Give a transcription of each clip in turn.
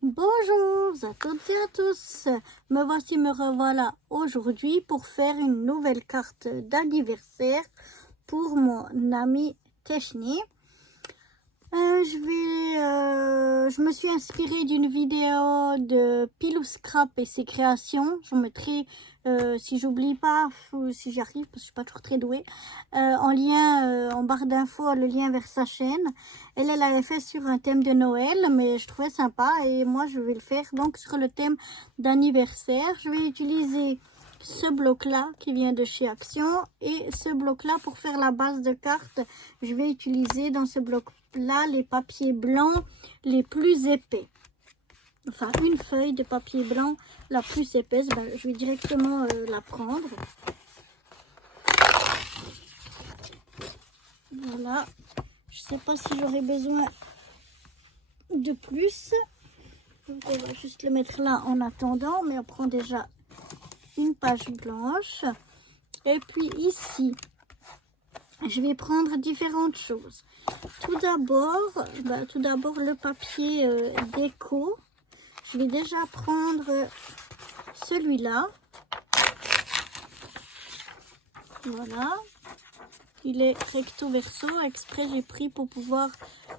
Bonjour à toutes et à tous, me revoilà aujourd'hui pour faire une nouvelle carte d'anniversaire pour mon ami Teshni. Je me suis inspirée d'une vidéo de Pilou Scrap et ses créations. Je mettrai, si j'oublie pas ou si j'y arrive, parce que je suis pas toujours très douée, en lien, en barre d'infos, le lien vers sa chaîne. Elle avait fait sur un thème de Noël, mais je trouvais sympa et moi je vais le faire donc sur le thème d'anniversaire. Je vais utiliser ce bloc-là qui vient de chez Action et ce bloc-là pour faire la base de carte. Je vais utiliser dans ce bloc-là les papiers blancs les plus épais. Enfin, une feuille de papier blanc la plus épaisse. Je vais directement la prendre. Voilà. Je sais pas si j'aurai besoin de plus. Donc, on va juste le mettre là en attendant, mais on prend déjà une page blanche. Et puis ici, je vais prendre différentes choses. Tout d'abord le papier déco. Je vais déjà prendre celui-là. Voilà. Il est recto verso. Exprès, j'ai pris pour pouvoir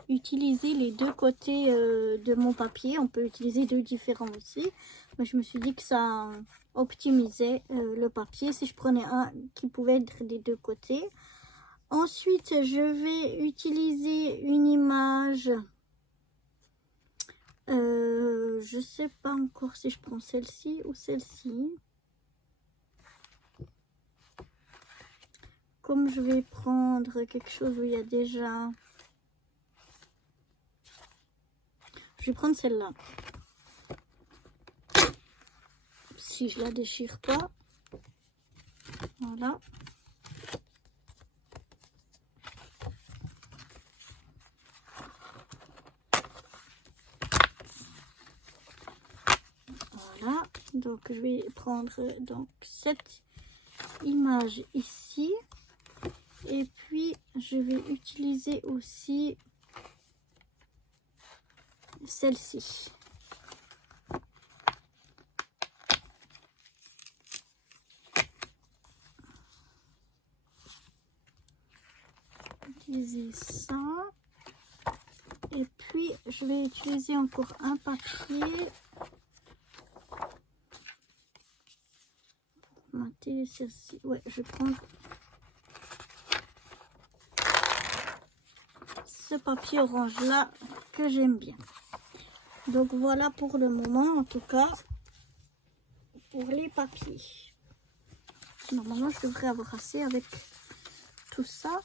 utiliser les deux côtés de mon papier. On peut utiliser deux différents aussi. Mais je me suis dit que ça optimisait le papier si je prenais un qui pouvait être des deux côtés. Ensuite, je vais utiliser une image. Je sais pas encore si je prends celle-ci ou celle-ci. Comme je vais prendre quelque chose où il y a déjà... Je vais prendre celle-là. Si je la déchire pas. Voilà. Voilà. Donc je vais prendre donc cette image ici. Et puis je vais utiliser aussi celle-ci. Utiliser ça. Et puis je vais utiliser encore un papier. Mater celle-ci. Ouais, je vais prendre ce papier orange là que j'aime bien. Donc voilà pour le moment, en tout cas pour les papiers. Normalement je devrais avoir assez avec tout ça.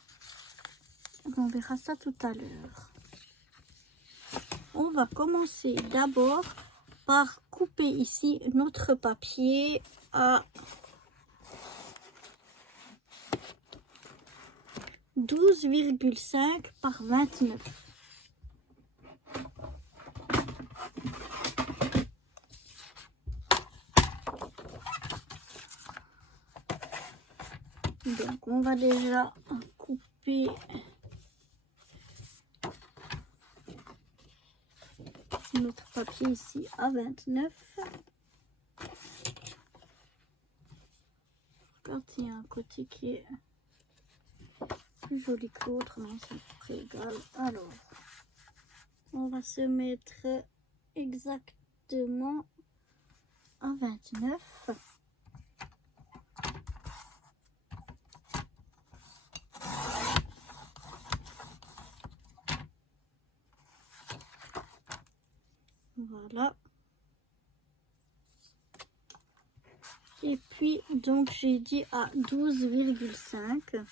On verra ça tout à l'heure. On va commencer d'abord par couper ici notre papier à 12,5 par 29. Donc on va déjà couper notre papier ici à 29. Quand il y a un côté qui est plus joli que l'autre, mais c'est à peu près égal. Alors, on va se mettre exactement à 29. Voilà. Et puis, donc, j'ai dit à 12,5.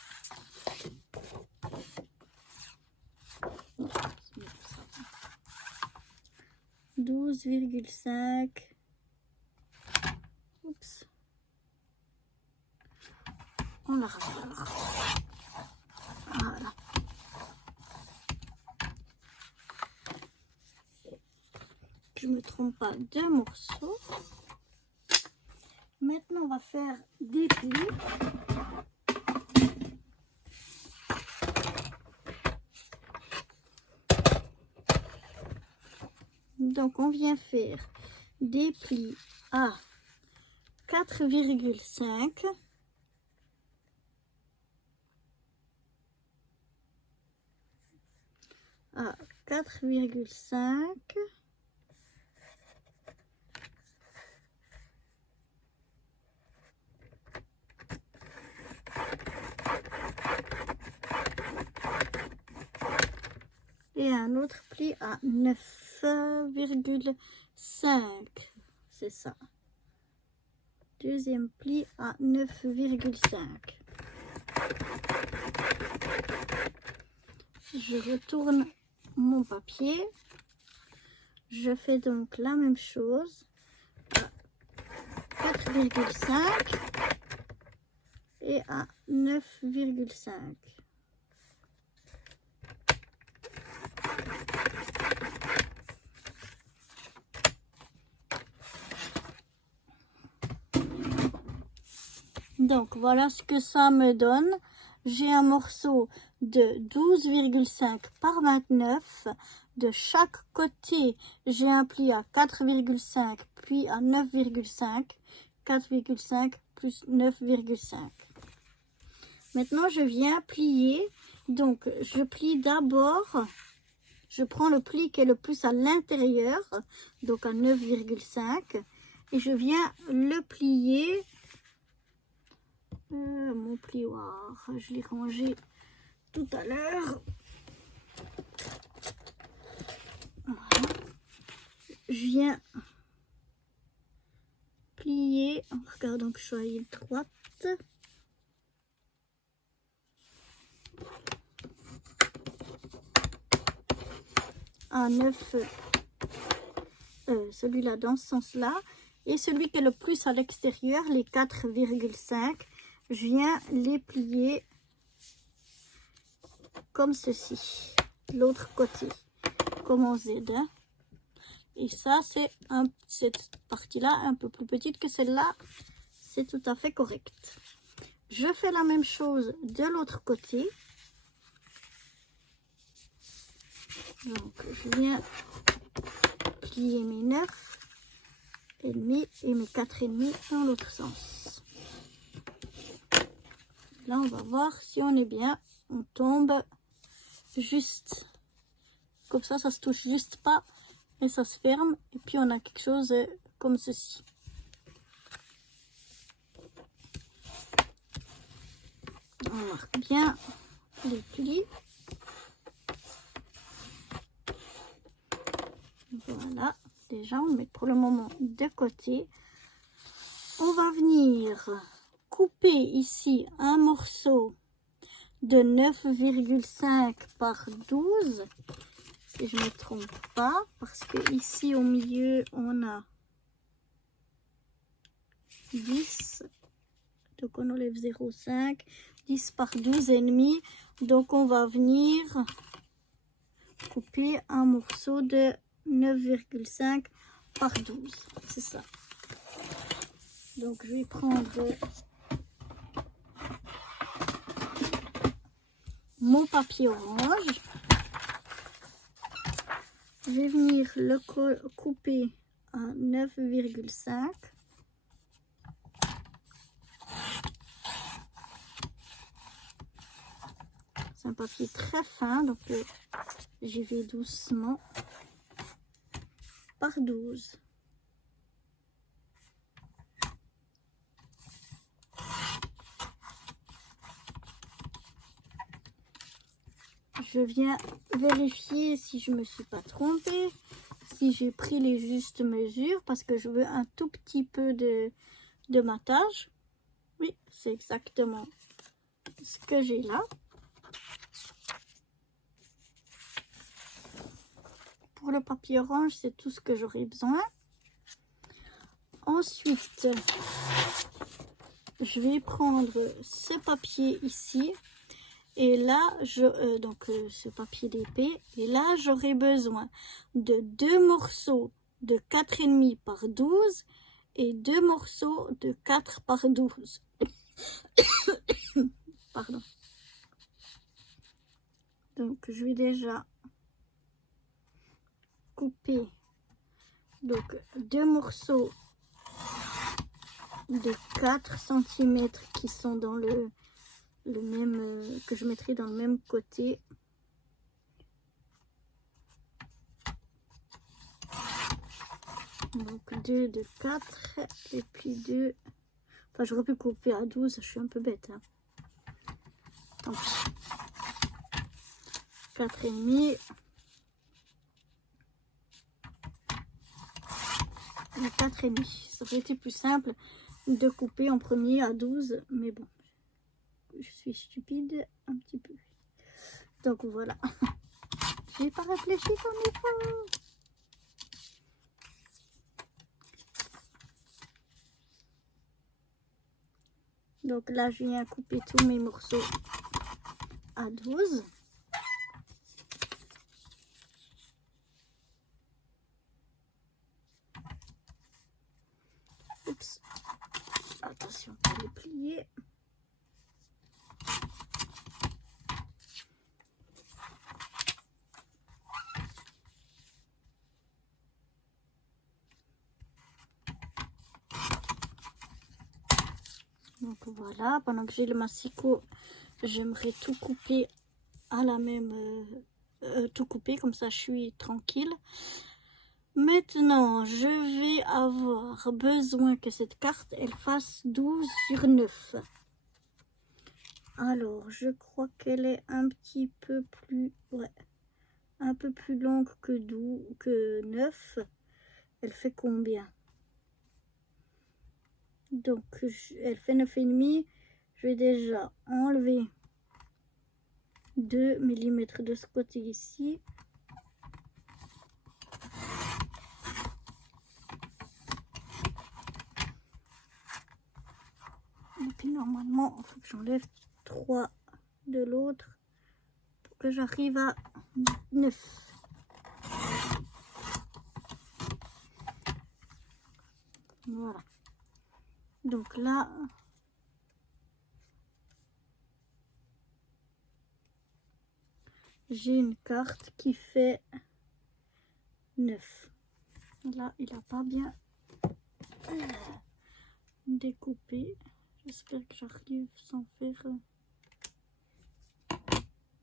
12,5. Oups. On la rafale. Voilà. Je me trompe pas, deux morceaux. Maintenant, on va faire des plis. Donc on vient faire des plis à 4,5 à 4,5 et un autre pli à 9,5, c'est ça. Deuxième pli à 9,5. Je retourne mon papier. Je fais donc la même chose à 4,5 et à 9,5. Donc voilà ce que ça me donne. J'ai un morceau de 12,5 par 29. De chaque côté, j'ai un pli à 4,5 puis à 9,5. 4,5 plus 9,5. Maintenant, je viens plier. Donc, je plie d'abord. Je prends le pli qui est le plus à l'intérieur, donc à 9,5. Et je viens le plier. Mon plioir, je l'ai rangé tout à l'heure. Voilà. Je viens plier en regardant que je sois droite. À 9, celui-là dans ce sens-là. Et celui qui est le plus à l'extérieur, les 4,5, je viens les plier comme ceci, l'autre côté, comme en Z. Et ça, c'est cette partie-là un peu plus petite que celle-là, c'est tout à fait correct. Je fais la même chose de l'autre côté. Donc, je viens plier mes 9,5 et mes 4,5 dans l'autre sens. Là, on va voir si on est bien. On tombe juste. Comme ça se touche juste pas et ça se ferme. Et puis, on a quelque chose comme ceci. On marque bien les plis. Voilà. Déjà, on met pour le moment de côté. On va venir couper ici un morceau de 9,5 par 12, si je ne me trompe pas, parce que ici au milieu on a 10, donc on enlève 0,5, 10 par 12,5, donc on va venir couper un morceau de 9,5 par 12, c'est ça. Donc je vais prendre mon papier orange. Je vais venir le couper à 9,5. C'est un papier très fin, donc j'y vais doucement. Par 12. Je viens vérifier si je ne me suis pas trompée, si j'ai pris les justes mesures, parce que je veux un tout petit peu de matage. Oui, c'est exactement ce que j'ai là. Pour le papier orange, c'est tout ce que j'aurai besoin. Ensuite, je vais prendre ce papier ici. Et là, ce papier d'épée, et là, j'aurai besoin de 2 morceaux de 4,5 par 12 et 2 morceaux de 4 par 12. Pardon. Donc, je vais déjà couper Donc 2 morceaux de 4 cm qui sont dans le même, que je mettrai dans le même côté. Donc 2 de 4 et puis 2. Enfin, j'aurais pu couper à 12, je suis un peu bête. Hein. Tant pis. 4,5. Et 4,5. Ça aurait été plus simple de couper en premier à 12, mais bon, je suis stupide un petit peu. Donc voilà. J'ai pas réfléchi comme il faut. Donc là, je viens couper tous mes morceaux à 12. Oups. Attention, pas les plier. Donc voilà, pendant que j'ai le massicot, j'aimerais tout couper à la même... tout couper, comme ça je suis tranquille. Maintenant, je vais avoir besoin que cette carte, elle fasse 12 sur 9. Alors, je crois qu'elle est un petit peu plus... Ouais, un peu plus longue que 9. Elle fait combien? Donc, elle fait 9,5. Je vais déjà enlever 2 mm de ce côté ici. Et puis normalement, il faut que j'enlève 3 de l'autre pour que j'arrive à 9. Voilà. Donc là, j'ai une carte qui fait 9. Là, il n'a pas bien découpé. J'espère que j'arrive sans faire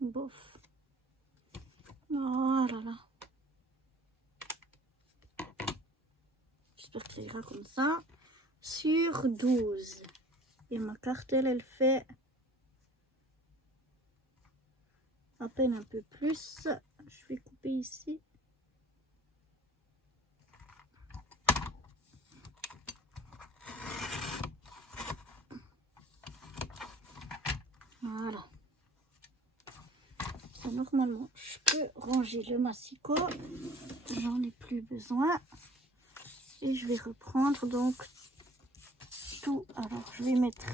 bof. Oh là là. J'espère que ça ira comme ça. Sur 12. Et ma carte, elle fait à peine un peu plus. Je vais couper ici. Voilà. Ça, normalement, je peux ranger le massicot. J'en ai plus besoin. Et je vais reprendre donc tout. Alors, je vais mettre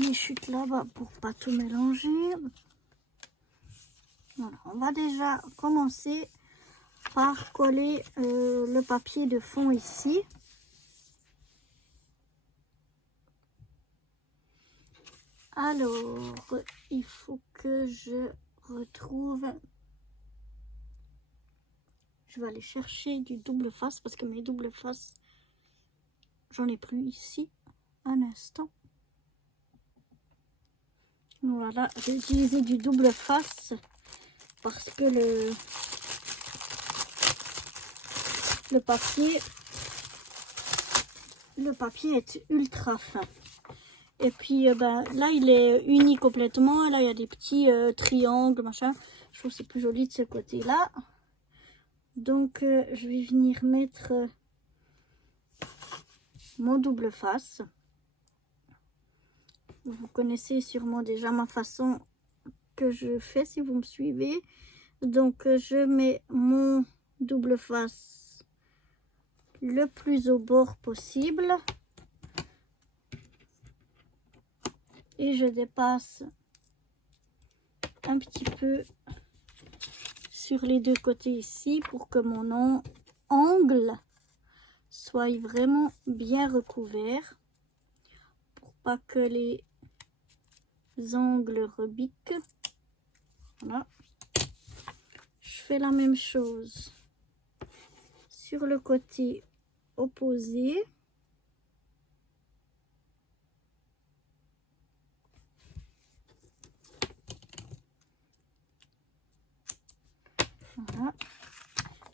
mes chutes là-bas pour pas tout mélanger. Voilà, on va déjà commencer par coller le papier de fond ici. Alors, il faut que je retrouve... Je vais aller chercher du double face parce que mes doubles faces, j'en ai plus ici. Un instant. Voilà, j'ai utilisé du double face parce que le papier est ultra fin. Et puis ben, là, il est uni complètement. Là, il y a des petits triangles, machin. Je trouve que c'est plus joli de ce côté-là. Donc, je vais venir mettre mon double face. Vous connaissez sûrement déjà ma façon que je fais si vous me suivez. Donc, je mets mon double face le plus au bord possible. Et je dépasse un petit peu sur les deux côtés ici pour que mon angle soit vraiment bien recouvert. Pour pas que les angles rebiquent. Voilà. Je fais la même chose sur le côté opposé. Voilà.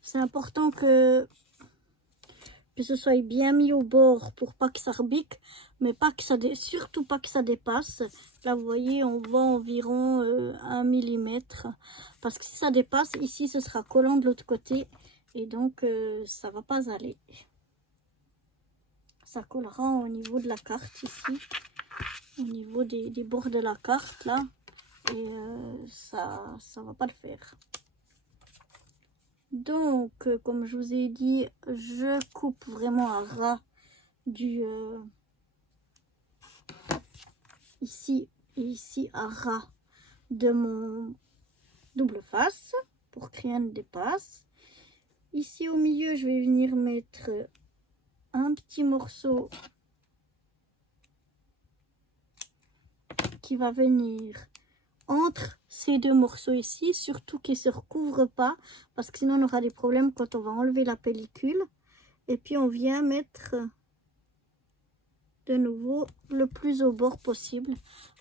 C'est important que ce soit bien mis au bord pour pas que ça rebique, mais pas que ça surtout pas que ça dépasse. Là vous voyez, on voit environ 1 mm, parce que si ça dépasse ici, ce sera collant de l'autre côté et donc ça va pas aller. Ça collera au niveau de la carte ici, au niveau des bords de la carte là, et ça va pas le faire. Donc, comme je vous ai dit, je coupe vraiment à ras du ici et ici à ras de mon double face pour que rien ne dépasse. Ici au milieu, je vais venir mettre un petit morceau qui va venir entre ces deux morceaux ici, surtout qu'ils ne se recouvrent pas, parce que sinon on aura des problèmes quand on va enlever la pellicule. Et puis on vient mettre de nouveau le plus au bord possible.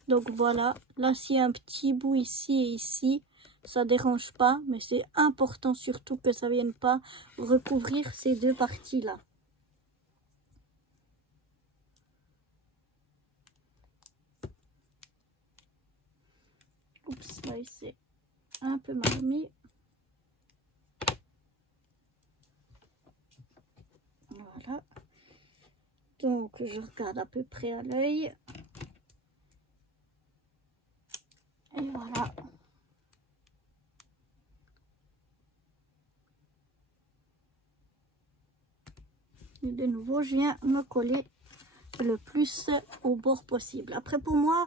Donc voilà, là s'il y a un petit bout ici et ici, ça dérange pas, mais c'est important surtout que ça vienne pas recouvrir ces deux parties là. Oups, là c'est un peu mal mis. Voilà. Donc je regarde à peu près à l'œil. Et voilà. Et de nouveau, je viens me coller le plus au bord possible. Après, pour moi,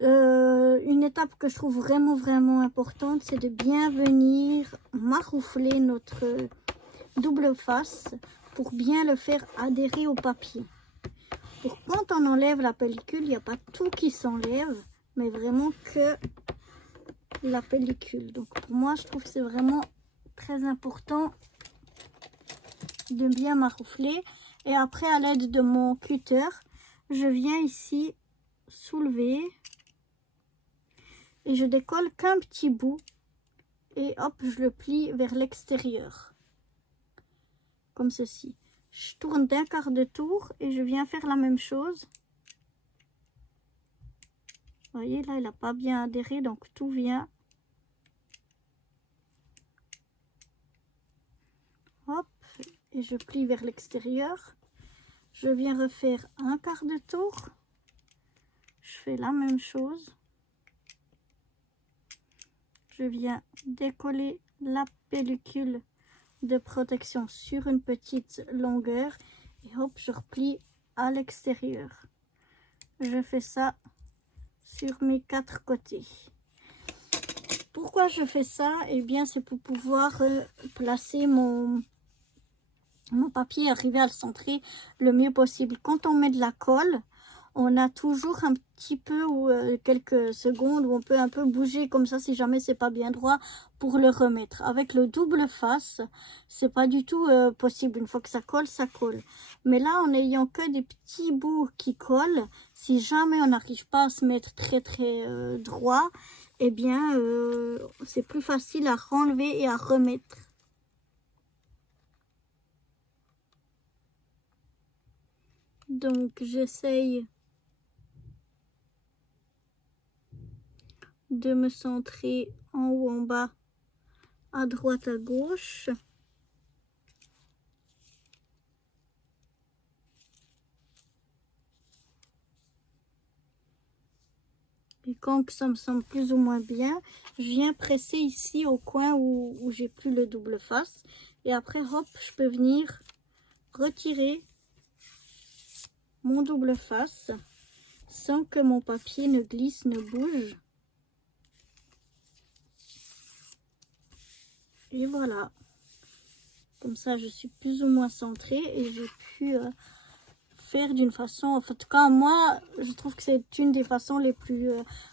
une étape que je trouve vraiment importante, c'est de bien venir maroufler notre double face pour bien le faire adhérer au papier. Pour quand on enlève la pellicule, il n'y a pas tout qui s'enlève, mais vraiment que la pellicule. Donc pour moi, je trouve que c'est vraiment très important de bien maroufler. Et après, à l'aide de mon cutter, je viens ici soulever et je décolle qu'un petit bout et hop, je le plie vers l'extérieur comme ceci. Je tourne d'un quart de tour et je viens faire la même chose. Vous voyez là, il n'a pas bien adhéré, donc tout vient. Hop, et je plie vers l'extérieur. Je viens refaire un quart de tour. Je fais la même chose. Je viens décoller la pellicule de protection sur une petite longueur et hop, je replie à l'extérieur. Je fais ça sur mes 4 côtés. Pourquoi je fais ça? Eh bien, c'est pour pouvoir placer mon papier, arriver à le centrer le mieux possible. Quand on met de la colle, on a toujours un petit peu ou quelques secondes où on peut un peu bouger comme ça si jamais c'est pas bien droit pour le remettre. Avec le double face, c'est pas du tout possible. Une fois que ça colle. Mais là, en n'ayant que des petits bouts qui collent, si jamais on n'arrive pas à se mettre très droit, eh bien, c'est plus facile à renlever et à remettre. Donc, j'essaye de me centrer en haut, en bas, à droite, à gauche. Et quand ça me semble plus ou moins bien, je viens presser ici au coin où j'ai plus le double face. Et après, hop, je peux venir retirer mon double face sans que mon papier ne glisse, ne bouge. Et voilà. Comme ça, je suis plus ou moins centrée et j'ai pu faire d'une façon... En tout cas, moi, je trouve que c'est une des façons les plus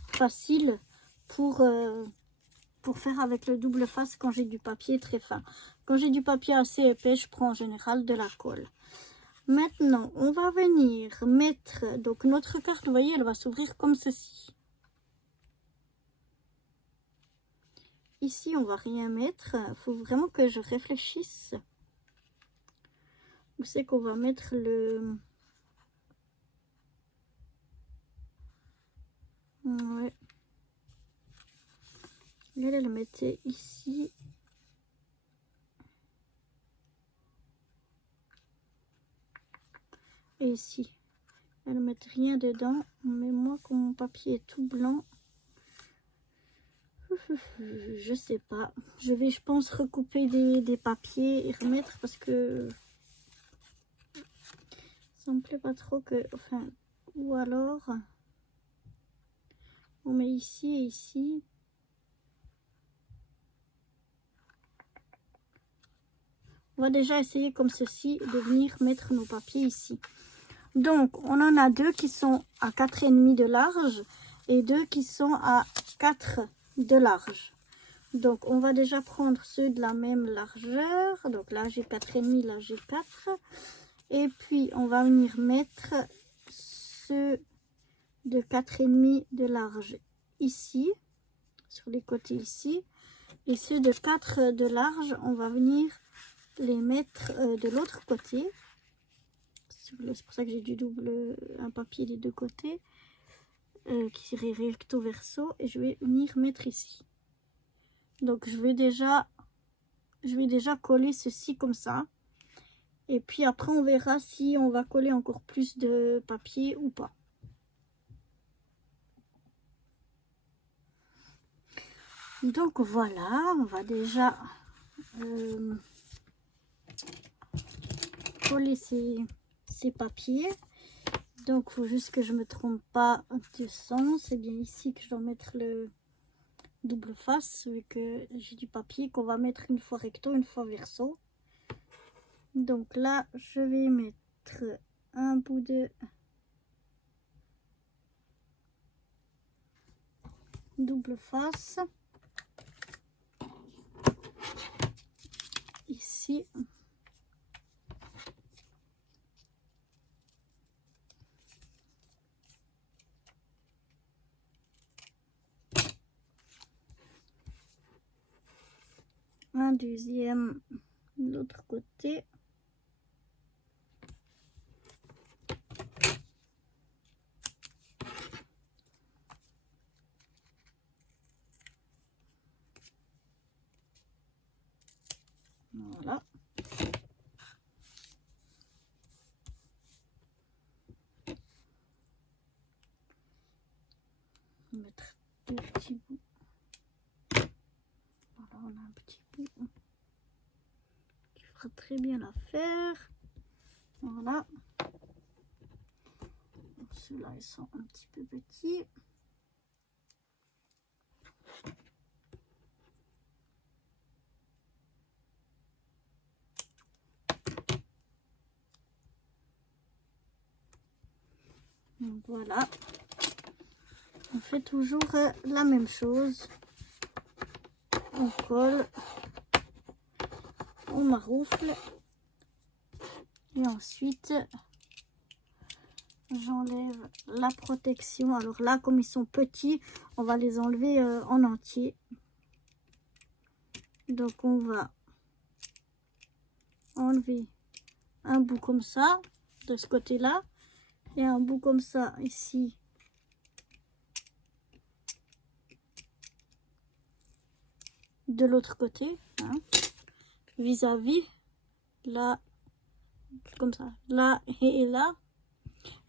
faciles pour pour faire avec le double face quand j'ai du papier très fin. Quand j'ai du papier assez épais, je prends en général de la colle. Maintenant, on va venir mettre, donc notre carte, vous voyez, elle va s'ouvrir comme ceci. Ici, on va rien mettre. Il faut vraiment que je réfléchisse. Où c'est qu'on va mettre le... Ouais. Elle le mettait ici. Et ici. Elle ne met rien dedans. Mais moi, comme mon papier est tout blanc, je sais pas. Je vais, je pense, recouper des papiers et remettre parce que ça me plaît pas trop que... Enfin, ou alors... On met ici et ici. On va déjà essayer comme ceci de venir mettre nos papiers ici. Donc, on en a deux qui sont à 4,5 de large et deux qui sont à 4 de large. Donc, on va déjà prendre ceux de la même largeur. Donc là, j'ai 4,5, là, j'ai 4. Et puis, on va venir mettre ceux de 4,5 de large ici, sur les côtés ici. Et ceux de 4 de large, on va venir les mettre de l'autre côté. C'est pour ça que j'ai du double, un papier des deux côtés qui serait recto verso, et je vais venir mettre ici. Donc je vais déjà coller ceci comme ça, et puis après on verra si on va coller encore plus de papier ou pas. Donc voilà, on va déjà coller ces papiers. Donc il faut juste que je me trompe pas de sens. C'est bien ici que je dois mettre le double face, vu que j'ai du papier qu'on va mettre une fois recto, une fois verso. Donc là je vais mettre un bout de double face ici. Un deuxième de l'autre côté. Voilà. Mettre deux petits bouts. Voilà, on a un petit bout qui fera très bien l'affaire. Voilà. Ceux-là, ils sont un petit peu petits. Donc voilà. On fait toujours la même chose. On colle, on maroufle et ensuite j'enlève la protection. Alors là, comme ils sont petits, on va les enlever en entier. Donc on va enlever un bout comme ça de ce côté là et un bout comme ça ici de l'autre côté, hein, vis-à-vis là, comme ça, là et là.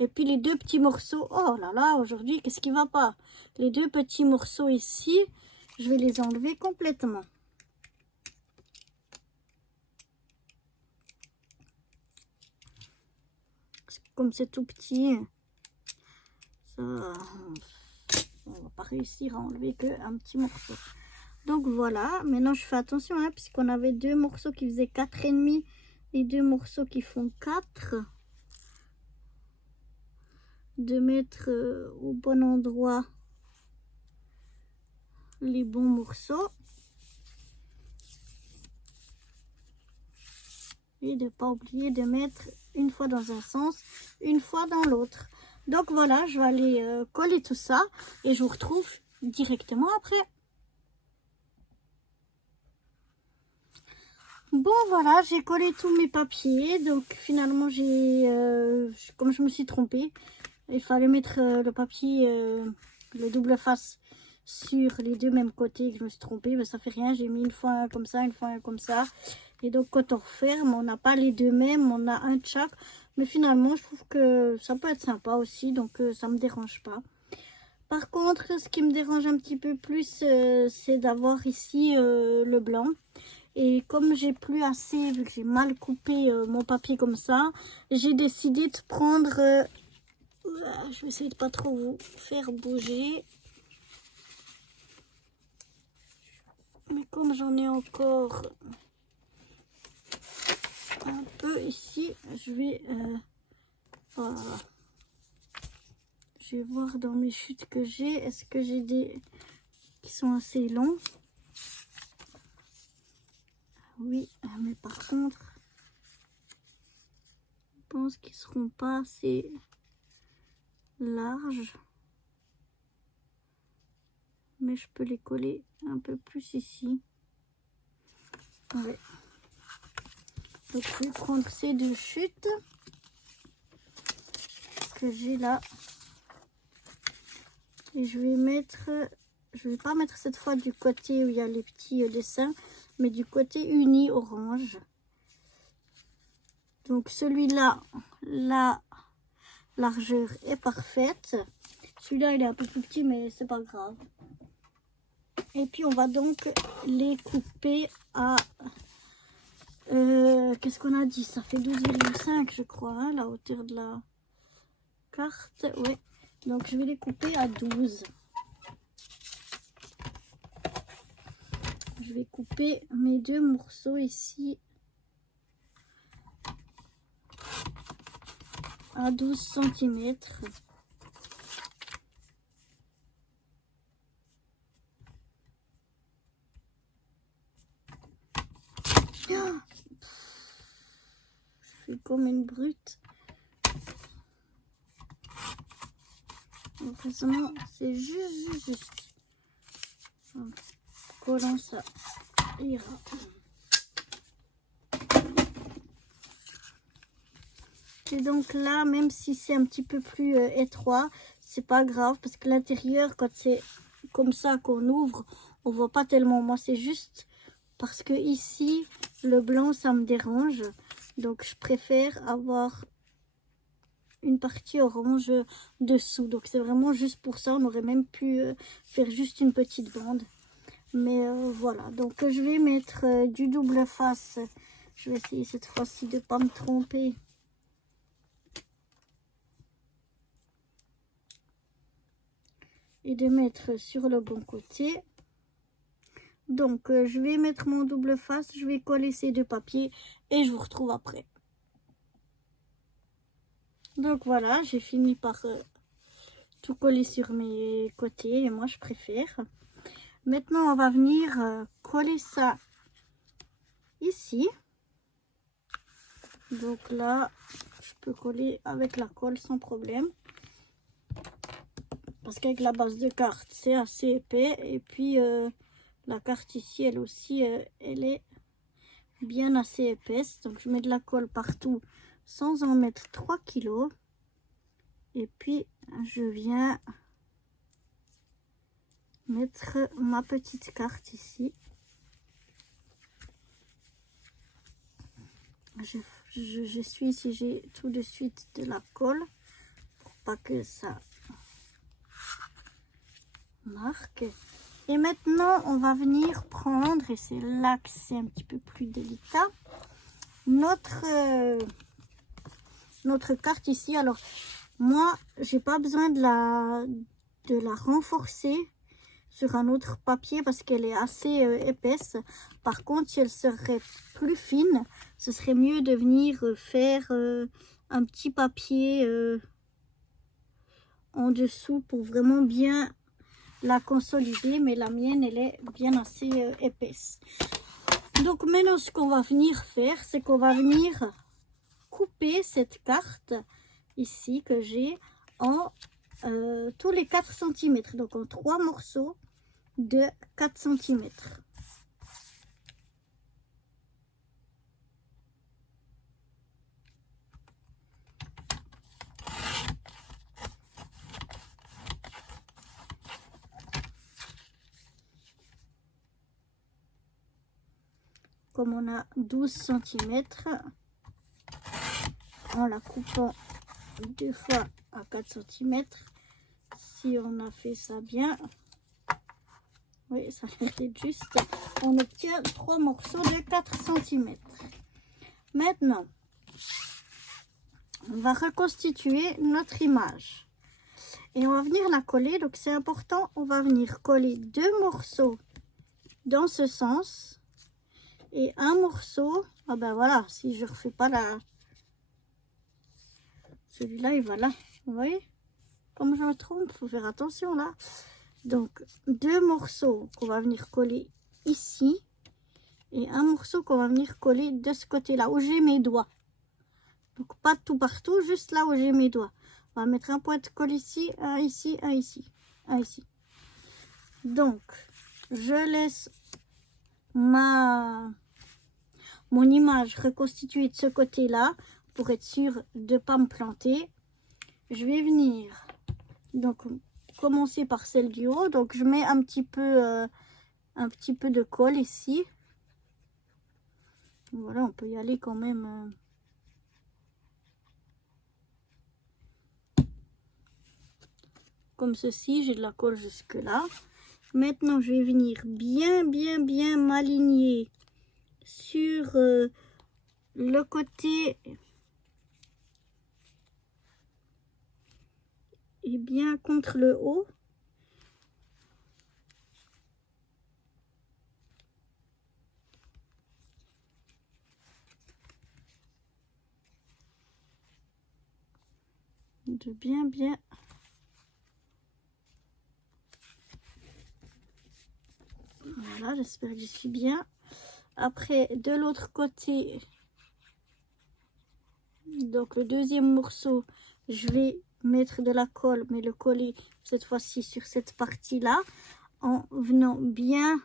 Et puis les deux petits morceaux, oh là là, aujourd'hui qu'est-ce qui va pas, les deux petits morceaux ici, je vais les enlever complètement. Comme c'est tout petit, ça, on va pas réussir à enlever qu'un petit morceau. Donc voilà, maintenant je fais attention, hein, puisqu'on avait deux morceaux qui faisaient 4,5 et deux morceaux qui font 4. De mettre au bon endroit les bons morceaux. et de ne pas oublier de mettre une fois dans un sens, une fois dans l'autre. Donc voilà, je vais aller coller tout ça et je vous retrouve directement après. Bon voilà, j'ai collé tous mes papiers, donc finalement comme je me suis trompée, il fallait mettre le papier, le double face sur les deux mêmes côtés, que je me suis trompée, mais ça fait rien, j'ai mis une fois un comme ça, une fois un comme ça, et donc quand on referme, on n'a pas les deux mêmes, on a un de chaque, mais finalement je trouve que ça peut être sympa aussi, donc ça me dérange pas. Par contre, ce qui me dérange un petit peu plus, c'est d'avoir ici le blanc. Et comme j'ai plus assez, vu que j'ai mal coupé mon papier comme ça, j'ai décidé de prendre... je vais essayer de pas trop vous faire bouger. Mais comme j'en ai encore un peu ici, je vais... voilà. Je vais voir dans mes chutes que j'ai. Est-ce que j'ai des qui sont assez longs? Oui, mais par contre, je pense qu'ils seront pas assez larges. Mais je peux les coller un peu plus ici. Ouais. Donc je vais prendre ces deux chutes que j'ai là. Et je vais mettre, je vais pas mettre cette fois du côté où il y a les petits dessins, mais du côté uni orange. Donc celui-là, la largeur est parfaite. Celui-là, il est un peu plus petit, mais c'est pas grave. Et puis on va donc les couper à... qu'est-ce qu'on a dit? Ça fait 12,5 je crois, hein, la hauteur de la carte. Ouais. Donc je vais les couper à 12. Je vais couper mes deux morceaux ici à 12 cm. Je fais comme une brute. Heureusement, c'est juste. En collant ça ira. Et donc là, même si c'est un petit peu plus étroit, c'est pas grave parce que l'intérieur, quand c'est comme ça qu'on ouvre, on voit pas tellement. Moi, c'est juste parce que ici, le blanc, ça me dérange. Donc, je préfère avoir une partie orange dessous. Donc, c'est vraiment juste pour ça. On aurait même pu faire juste une petite bande. Mais voilà. Donc, je vais mettre du double face. Je vais essayer cette fois-ci de ne pas me tromper. Et de mettre sur le bon côté. Donc, je vais mettre mon double face. Je vais coller ces deux papiers. Et je vous retrouve après. Donc voilà, j'ai fini par tout coller sur mes côtés et moi je préfère. Maintenant on va venir coller ça ici. Donc là, je peux coller avec la colle sans problème. Parce qu'avec la base de carte, c'est assez épais. Et puis la carte ici, elle aussi, elle est bien assez épaisse. Donc je mets de la colle partout sans en mettre 3 kilos. Et puis, je viens mettre ma petite carte ici. J'essuie si j'ai tout de suite de la colle pour pas que ça marque. Et maintenant, on va venir prendre, et c'est là que c'est un petit peu plus délicat, notre carte ici. Alors, moi, j'ai pas besoin de la renforcer sur un autre papier parce qu'elle est assez épaisse. Par contre, si elle serait plus fine, ce serait mieux de venir faire un petit papier en dessous pour vraiment bien la consolider. Mais la mienne, elle est bien assez épaisse. Donc maintenant, ce qu'on va venir faire, c'est qu'on va venir couper cette carte ici que j'ai en tous les 4 cm. Donc en 3 morceaux de 4 cm. Comme on a 12 cm, en la coupant 2 fois à 4 cm, si on a fait ça bien, oui, ça fait juste, on obtient 3 morceaux de 4 cm. Maintenant, on va reconstituer notre image et on va venir la coller. Donc c'est important, on va venir coller 2 morceaux dans ce sens et un morceau, ah ben voilà, si je refais pas la, celui-là il va là, vous voyez comme je me trompe, faut faire attention là. Donc 2 morceaux qu'on va venir coller ici et un morceau qu'on va venir coller de ce côté là où j'ai mes doigts. Donc pas tout partout, juste là où j'ai mes doigts. On va mettre un point de colle ici, un ici, un ici, un ici. Donc je laisse mon image reconstituée de ce côté là pour être sûr de ne pas me planter. Je vais venir donc commencer par celle du haut. Donc je mets un petit peu de colle ici. Voilà, on peut y aller quand même. Comme ceci, j'ai de la colle jusque là. Maintenant, je vais venir bien m'aligner sur le côté et bien contre le haut. De bien. Voilà, j'espère que je suis bien. Après, de l'autre côté, donc le deuxième morceau, je vais mettre de la colle, mais le coller cette fois-ci sur cette partie-là, en venant bien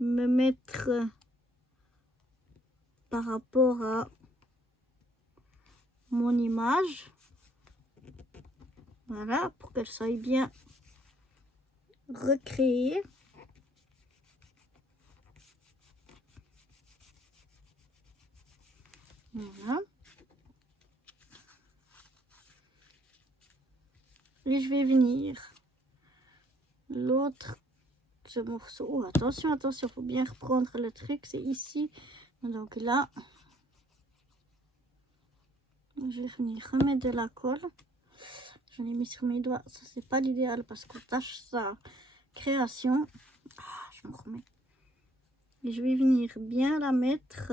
me mettre par rapport à mon image. Voilà, pour qu'elle soit bien recréée. Voilà. Et je vais venir l'autre, ce morceau. Oh, attention, faut bien reprendre le truc. C'est ici. Donc là, je vais venir remettre de la colle. J'en ai mis sur mes doigts. Ça, c'est pas l'idéal parce qu'on tâche sa création. Ah, je me remets. Et je vais venir bien la mettre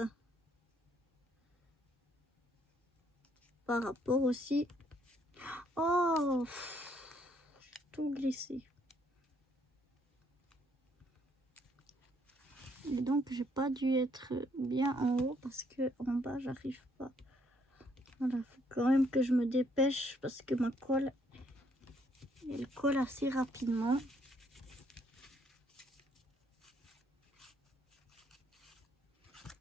par rapport aussi. Oh, j'ai tout glissé. Et donc, j'ai pas dû être bien en haut parce que en bas, j'arrive pas. Voilà, faut quand même que je me dépêche parce que ma colle, elle colle assez rapidement.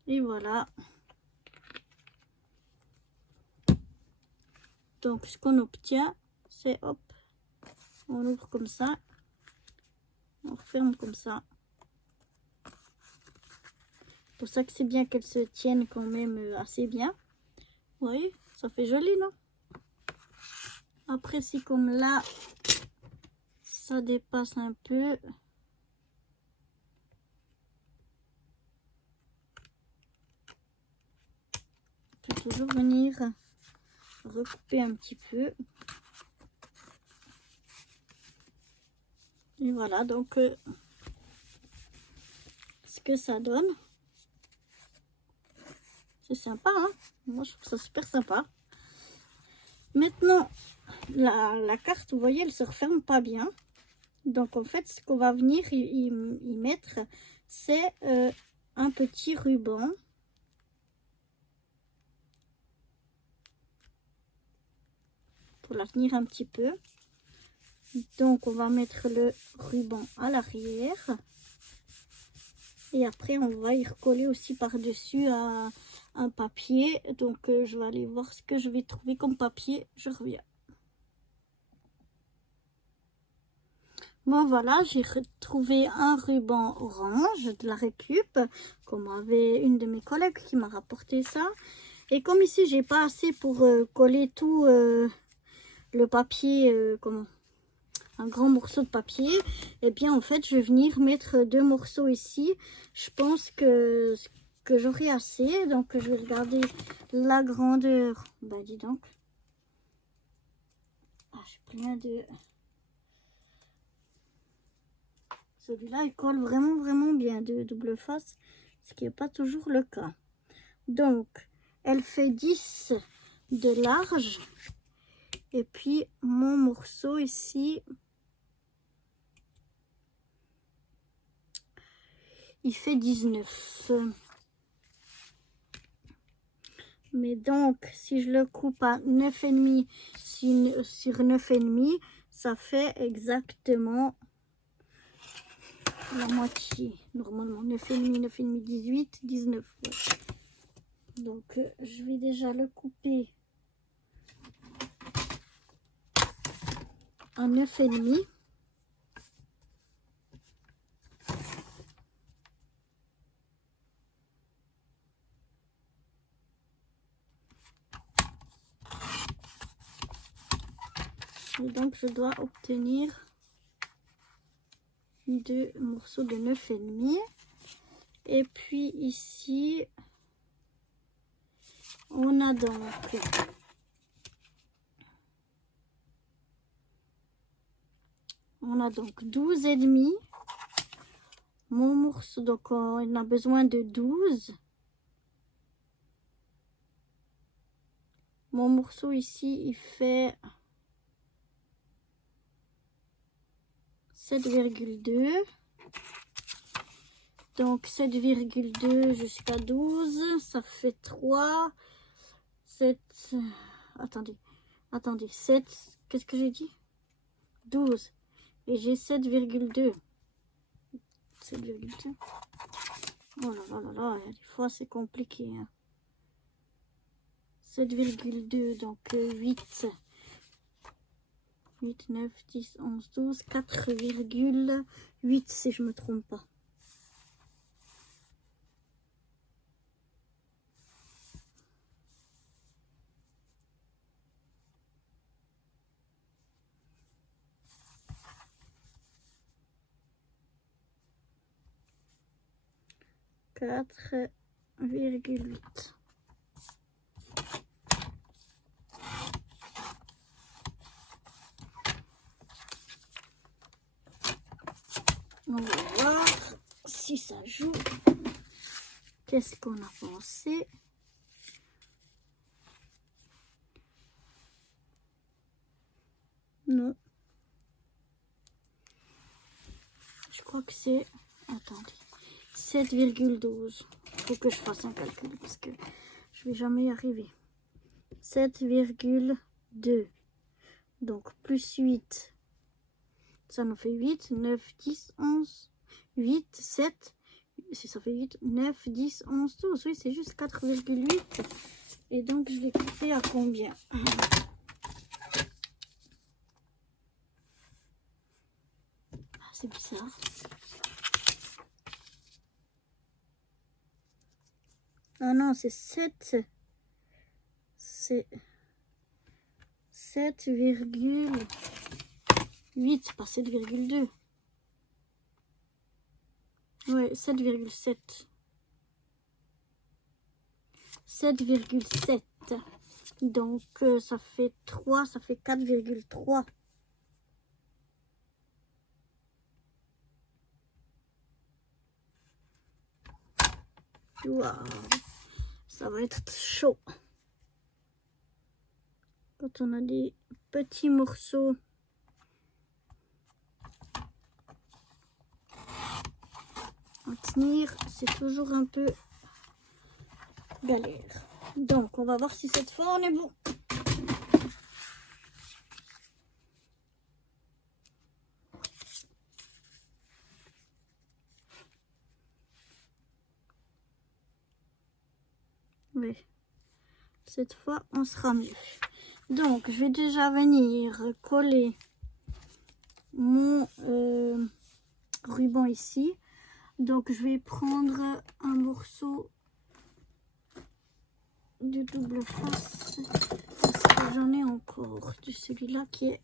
Et voilà. Donc, ce qu'on obtient, c'est hop, on ouvre comme ça, on referme comme ça. C'est pour ça que c'est bien qu'elle se tienne quand même assez bien. Vous voyez, ça fait joli, non? Après, si comme là, ça dépasse un peu. On peut toujours venir recouper un petit peu. Et voilà, donc ce que ça donne. C'est sympa, hein? Moi, je trouve ça super sympa. Maintenant, la carte, vous voyez, elle se referme pas bien. Donc en fait, ce qu'on va venir y mettre, c'est un petit ruban. Pour la tenir un petit peu. Donc on va mettre le ruban à l'arrière. Et après on va y recoller aussi par-dessus un papier. Donc je vais aller voir ce que je vais trouver comme papier. Je reviens. Bon voilà, j'ai retrouvé un ruban orange de la récup, comme avait une de mes collègues qui m'a rapporté ça. Et comme ici j'ai pas assez pour coller tout le papier, comment, un grand morceau de papier, et bien en fait je vais venir mettre 2 morceaux ici. Je pense que j'aurai assez, donc je vais regarder la grandeur. Bah dis donc, j'ai plein de... Celui-là, il colle vraiment bien de double face, ce qui n'est pas toujours le cas. Donc, elle fait 10 de large. Et puis, mon morceau ici, il fait 19. Mais donc, si je le coupe à 9,5 sur 9,5, ça fait exactement... la moitié, normalement 9,5, 9,5, 18, 19. Ouais. Donc je vais déjà le couper à 9,5. Et donc je dois obtenir 2 morceaux de 9,5. Et puis ici, on a donc on a donc 12,5. Mon morceau, donc on a besoin de 12. Mon morceau ici, il fait 7,2. Donc 7,2 jusqu'à 12, ça fait 3, 7, attendez, 7, qu'est-ce que j'ai dit? 12, et j'ai 7,2. 7,2. Oh là là, des fois c'est compliqué. Hein. 7,2, donc 8, 9, 10, 11, 12, 4,8 si je me trompe pas. Voilà, on va voir si ça joue. Qu'est-ce qu'on a pensé? Non. Je crois que c'est... Attendez. 7,12. Il faut que je fasse un calcul parce que je vais jamais y arriver. 7,2. Donc plus 8. Ça nous fait 8, 9, 10, 11, 8, 7. Si ça fait 8, 9, 10, 11, 12. Oui, c'est juste 4,8. Et donc je vais couper à combien? C'est bizarre. Ah non, c'est 7. C'est 7,8, pas 7,2. Ouais, 7,7. 7,7. Donc ça fait 3, ça fait 4,3. Waouh, ça va être chaud. Quand on a des petits morceaux. à tenir, c'est toujours un peu galère. Donc, on va voir si cette fois on est bon. Oui, cette fois on sera mieux. Donc, je vais déjà venir coller mon ruban ici. Donc, je vais prendre un morceau de double face. Parce que j'en ai encore de celui-là qui est...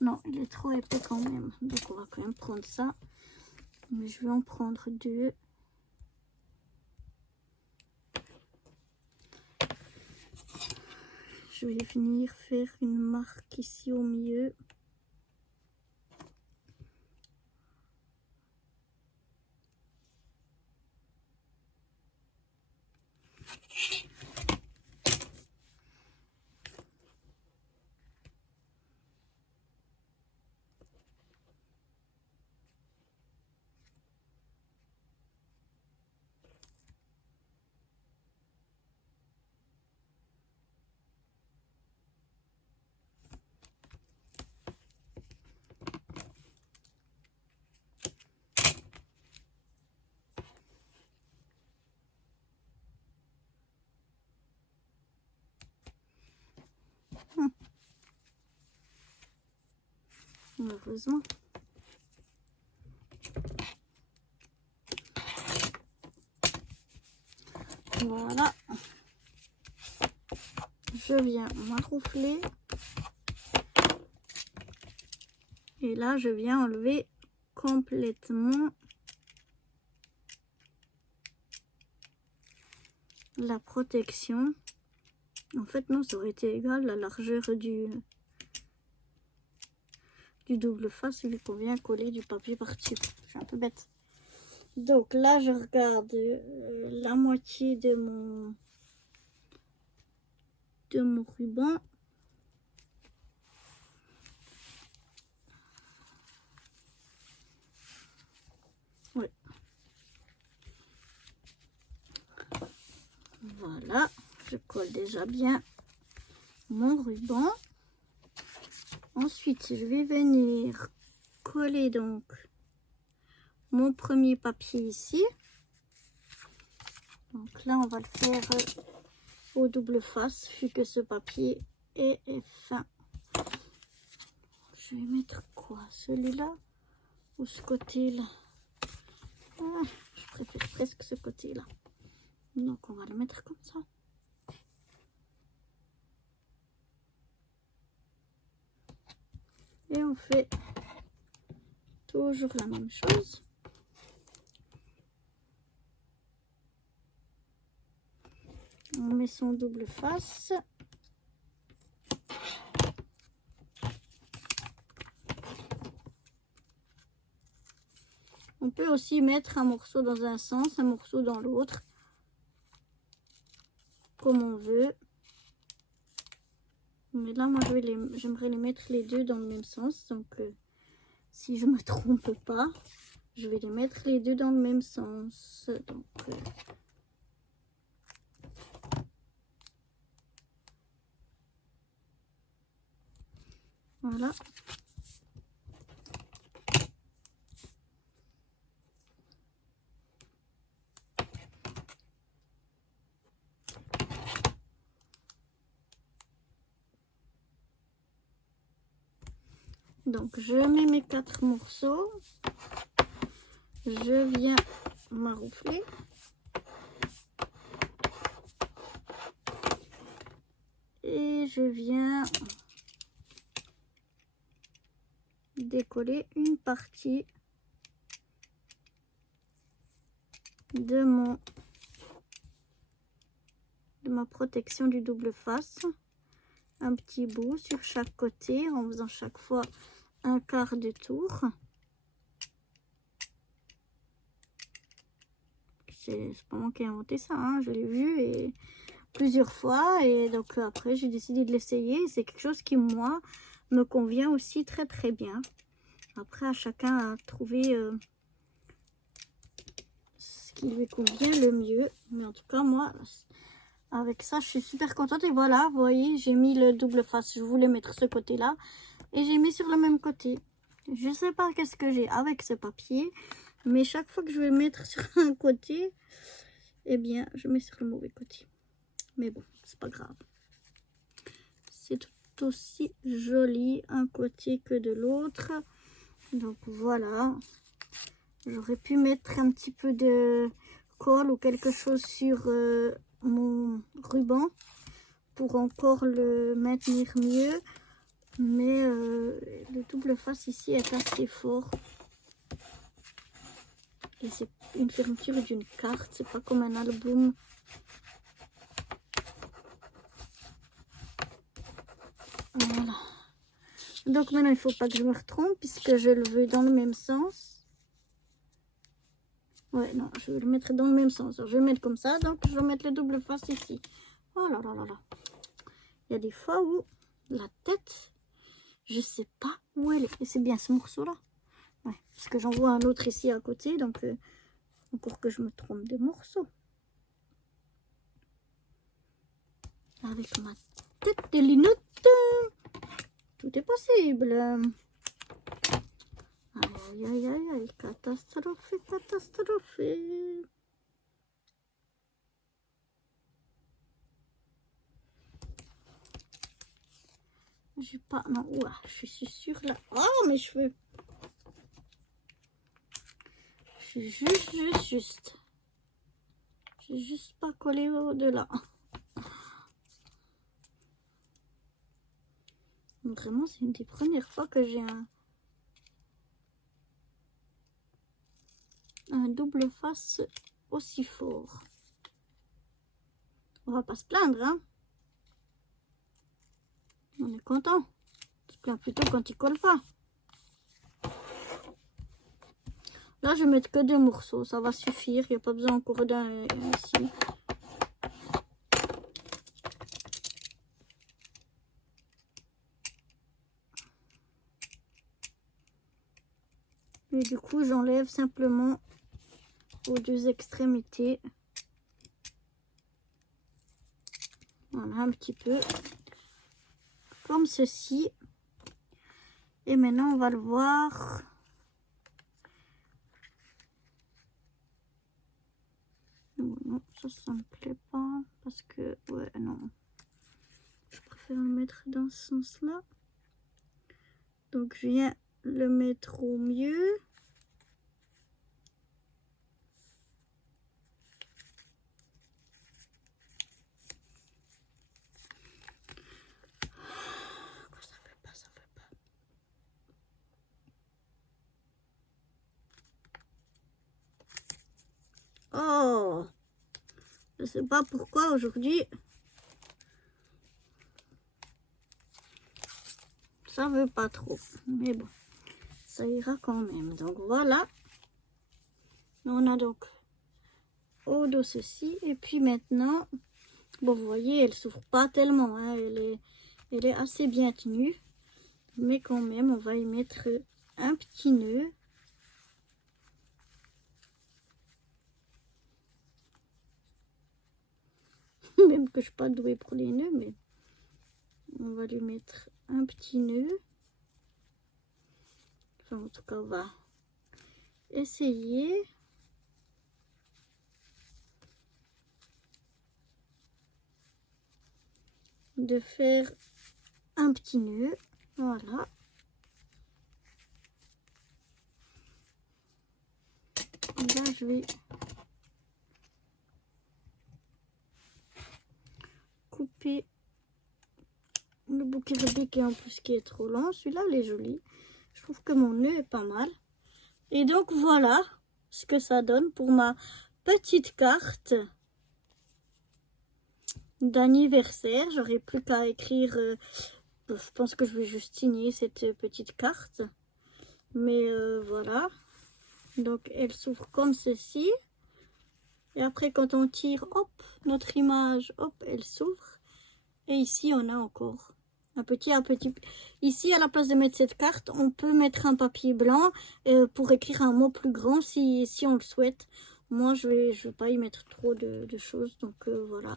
Non, il est trop épais quand même. Donc, on va quand même prendre ça. Mais je vais en prendre deux. Je vais venir faire une marque ici au milieu. Heureusement. Voilà. Je viens m'arroufler. Et là, je viens enlever complètement la protection. En fait, non, ça aurait été égal la largeur du double face, vu qu'on vient coller du papier par-dessus. Je suis un peu bête. Donc là, je regarde la moitié de mon ruban. Ouais. Voilà, je colle déjà bien mon ruban. Ensuite, je vais venir coller donc mon premier papier ici. Donc là, on va le faire au double face, vu que ce papier est fin. Je vais mettre quoi? Celui-là ou ce côté-là? Ah, je préfère presque ce côté-là. Donc, on va le mettre comme ça. Et on fait toujours la même chose. On met son double face. On peut aussi mettre un morceau dans un sens, un morceau dans l'autre, comme on veut. Mais là, moi, j'aimerais les mettre les deux dans le même sens. Donc, si je me trompe pas, je vais les mettre les deux dans le même sens. Donc, voilà. Donc, je mets mes 4 morceaux. Je viens m'arroufler. Et je viens décoller une partie de ma protection du double face. Un petit bout sur chaque côté en faisant chaque fois un quart de tour. C'est pas moi qui ai inventé ça, hein. Je l'ai vu et plusieurs fois et donc après j'ai décidé de l'essayer. C'est quelque chose qui moi me convient aussi très très bien. Après, à chacun à trouver ce qui lui convient le mieux. Mais en tout cas, moi, avec ça, je suis super contente. Et voilà, vous voyez, j'ai mis le double face. Je voulais mettre ce côté-là. Et j'ai mis sur le même côté. Je sais pas qu'est-ce que j'ai avec ce papier. Mais chaque fois que je vais mettre sur un côté, eh bien, je mets sur le mauvais côté. Mais bon, c'est pas grave. C'est tout aussi joli un côté que de l'autre. Donc voilà. J'aurais pu mettre un petit peu de colle ou quelque chose sur mon ruban pour encore le maintenir mieux. Mais le double face ici est assez fort. Et c'est une fermeture d'une carte, c'est pas comme un album. Voilà. Donc maintenant il faut pas que je me retrompe puisque je le veux dans le même sens. Ouais, non, je vais le mettre dans le même sens. Alors, je vais mettre comme ça, donc je vais mettre le double face ici. Oh là là là là. Il y a des fois où la tête, je sais pas où elle est. Et c'est bien ce morceau-là. Ouais, parce que j'en vois un autre ici à côté, donc encore que je me trompe de morceau. Avec ma tête de linotte, tout est possible. Aïe, aïe, aïe, aïe, catastrophe, catastrophe. J'ai pas, non, ouah, je suis sûre là. Oh, mes cheveux. Je suis juste. J'ai juste pas collé au-delà. Vraiment, c'est une des premières fois que j'ai un double face aussi fort. On va pas se plaindre, hein. On est content. On se plaint plutôt quand il colle pas. Là, je vais mettre que 2 morceaux. Ça va suffire. Il n'y a pas besoin encore d'un ici. Et du coup, j'enlève simplement aux 2 extrémités. Voilà, un petit peu. Comme ceci. Et maintenant, on va le voir. Non, ça me plaît pas. Parce que, ouais, non. Je préfère le mettre dans ce sens-là. Donc, je viens le mettre au mieux. Ça fait pas. Oh, je sais pas pourquoi aujourd'hui ça veut pas trop, mais bon, ça ira quand même. Donc voilà, on a donc au dos ceci, et puis maintenant, bon, vous voyez, elle s'ouvre pas tellement, hein, elle est assez bien tenue, mais quand même, on va y mettre un petit nœud. Même que je suis pas douée pour les nœuds, mais on va lui mettre un petit nœud. Enfin, en tout cas, on va essayer. De faire un petit nœud. Voilà. Et là, je vais couper le bouquet Rubik en plus qui est trop long. Celui-là, il est joli. Je trouve que mon nœud est pas mal. Et donc, voilà ce que ça donne pour ma petite carte d'anniversaire. J'aurais plus qu'à écrire... je pense que je vais juste signer cette petite carte. Mais voilà. Donc, elle s'ouvre comme ceci. Et après, quand on tire, hop, notre image, hop, elle s'ouvre. Et ici, on a encore un petit. Ici, à la place de mettre cette carte, on peut mettre un papier blanc pour écrire un mot plus grand si on le souhaite. Moi, je vais pas y mettre trop de choses, donc voilà.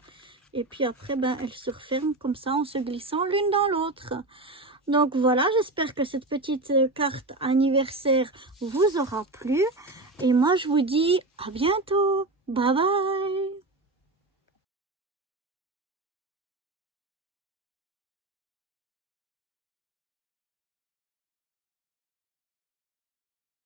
Et puis après, ben, elle se referme comme ça en se glissant l'une dans l'autre. Donc voilà, j'espère que cette petite carte anniversaire vous aura plu. Et moi, je vous dis à bientôt. Bye bye.